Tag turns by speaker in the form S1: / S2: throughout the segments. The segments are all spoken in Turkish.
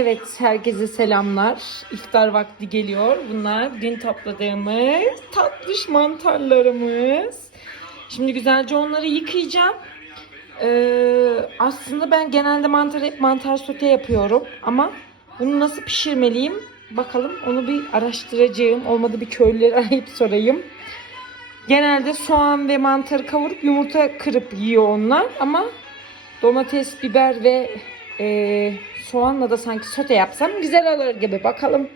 S1: Evet, herkese selamlar. İftar vakti geliyor. Bunlar dün topladığımız tatlış mantarlarımız. Şimdi güzelce onları yıkayacağım. Ee, aslında ben genelde mantar hep mantar sote yapıyorum. Ama bunu nasıl pişirmeliyim? Bakalım onu bir araştıracağım. Olmadı bir köylüleri arayıp sorayım. Genelde soğan ve mantarı kavurup yumurta kırıp yiyor onlar. Ama domates, biber ve e, soğanla da sanki sote yapsam güzel olur gibi. Bakalım.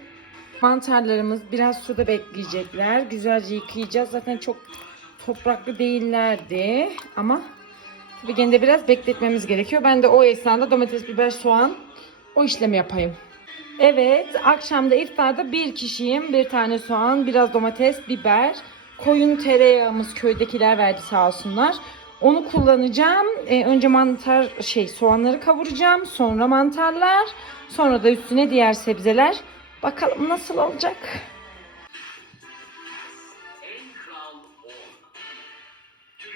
S1: Mantarlarımız biraz suda bekleyecekler. Güzelce yıkayacağız. Zaten çok topraklı değillerdi. Ama tabii gene de biraz bekletmemiz gerekiyor. Ben de o esnada domates, biber, soğan o işlemi yapayım. Evet, akşamda iftarda bir kişiyim. Bir tane soğan, biraz domates, biber, koyun tereyağımız köydekiler verdi sağ olsunlar. Onu kullanacağım. Ee, önce mantar şey soğanları kavuracağım. Sonra mantarlar. Sonra da üstüne diğer sebzeler. Bakalım nasıl olacak.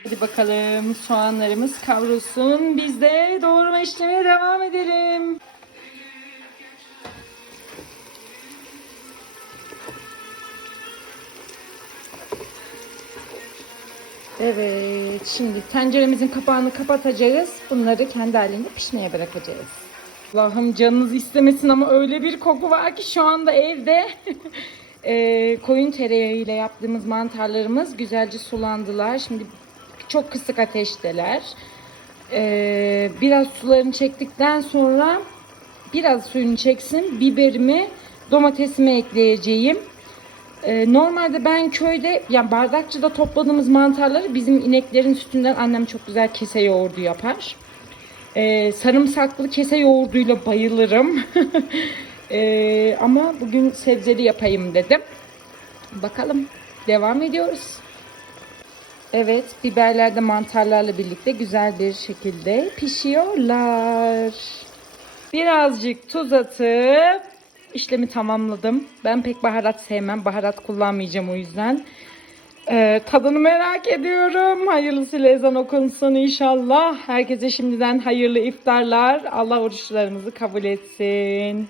S1: Hadi bakalım soğanlarımız kavrulsun. Biz de doğrama işlemine devam edelim. Evet, şimdi tenceremizin kapağını kapatacağız. Bunları kendi halinde pişmeye bırakacağız. Allah'ım canınız istemesin ama öyle bir koku var ki şu anda evde. Eee, koyun tereyağı ile yaptığımız mantarlarımız güzelce sulandılar. Şimdi çok kısık ateşteler. Eee, biraz sularını çektikten sonra biraz suyunu çeksin. Biberimi, domatesimi ekleyeceğim. Ee, normalde ben köyde yani bardakçıda topladığımız mantarları bizim ineklerin sütünden annem çok güzel kese yoğurdu yapar. Ee, sarımsaklı kese yoğurduyla bayılırım. Ee, ama bugün sebzeli yapayım dedim. Bakalım devam ediyoruz. Evet biberler de mantarlarla birlikte güzel bir şekilde pişiyorlar. Birazcık tuz atıp işlemi tamamladım. Ben pek baharat sevmem. Baharat kullanmayacağım o yüzden. Ee, tadını merak ediyorum. Hayırlısıyla ezan okunsun inşallah. Herkese şimdiden hayırlı iftarlar. Allah oruçlarımızı kabul etsin.